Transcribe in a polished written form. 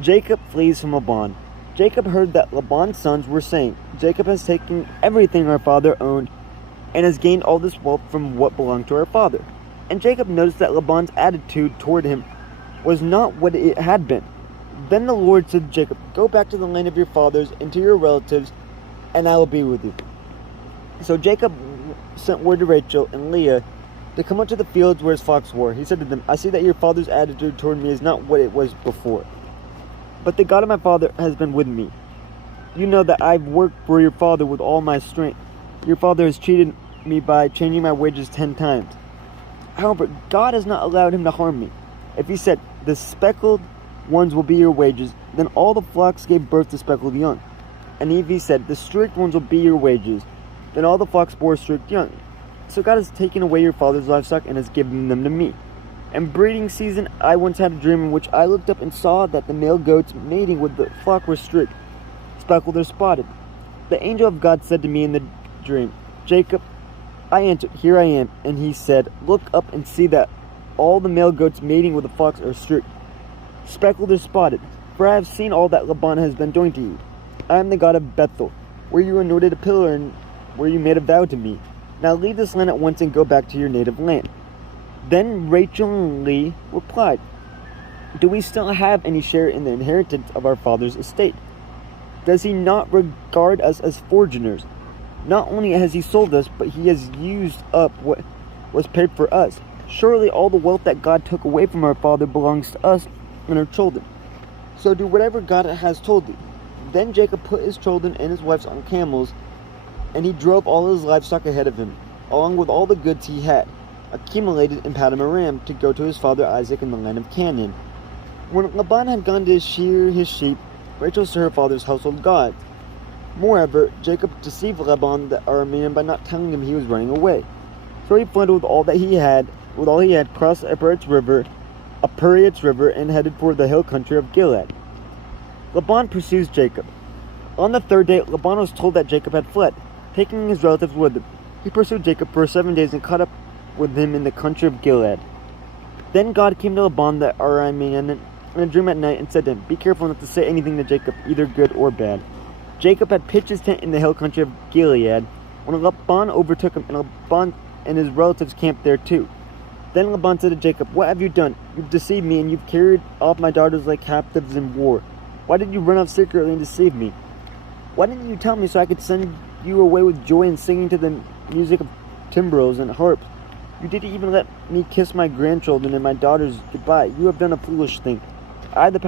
Jacob flees from Laban. Jacob heard that Laban's sons were saying, "Jacob has taken everything our father owned and has gained all this wealth from what belonged to our father." And Jacob noticed that Laban's attitude toward him was not what it had been. Then the Lord said to Jacob, "Go back to the land of your fathers and to your relatives, and I will be with you." So Jacob sent word to Rachel and Leah to come up to the fields where his flocks were. He said to them, "I see that your father's attitude toward me is not what it was before. But the God of my father has been with me. You know that I've worked for your father with all my strength. Your father has cheated me by changing my wages 10 times. However, God has not allowed him to harm me. If he said, 'The speckled ones will be your wages,' then all the flocks gave birth to speckled young. And if he said, 'The streaked ones will be your wages,' then all the flocks bore streaked young. So God has taken away your father's livestock and has given them to me. In breeding season, I once had a dream in which I looked up and saw that the male goats mating with the flock were streaked, speckled or spotted. The angel of God said to me in the dream, 'Jacob.' I answered, 'Here I am.' And he said, 'Look up and see that all the male goats mating with the flocks are streaked, speckled or spotted. For I have seen all that Laban has been doing to you. I am the God of Bethel, where you anointed a pillar and where you made a vow to me. Now leave this land at once and go back to your native land.' Then Rachel and Leah replied, 'Do we still have any share in the inheritance of our father's estate? Does he not regard us as foreigners? Not only has he sold us, but he has used up what was paid for us. Surely all the wealth that God took away from our father belongs to us and our children. So do whatever God has told you.' Then Jacob put his children and his wives on camels, and he drove all his livestock ahead of him, along with all the goods he had accumulated in Paddan Aram, to go to his father Isaac in the land of Canaan. When Laban had gone to shear his sheep, Rachel saw her father's household gods. Moreover, Jacob deceived Laban the Aramean by not telling him he was running away. So he fled with all he had, crossed a Peretz river, and headed for the hill country of Gilead. Laban pursues Jacob. On the third day, Laban was told that Jacob had fled, taking his relatives with him. He pursued Jacob for 7 days and caught up with him in the country of Gilead. Then God came to Laban the Aramean in a dream at night and said to him, 'Be careful not to say anything to Jacob, either good or bad.' Jacob had pitched his tent in the hill country of Gilead when Laban overtook him, and Laban and his relatives camped there too. Then Laban said to Jacob, 'What have you done? You've deceived me, and you've carried off my daughters like captives in war. Why did you run off secretly and deceive me? Why didn't you tell me so I could send you away with joy and singing to the music of timbrels and harps? You didn't even let me kiss my grandchildren and my daughters goodbye. You have done a foolish thing. I had the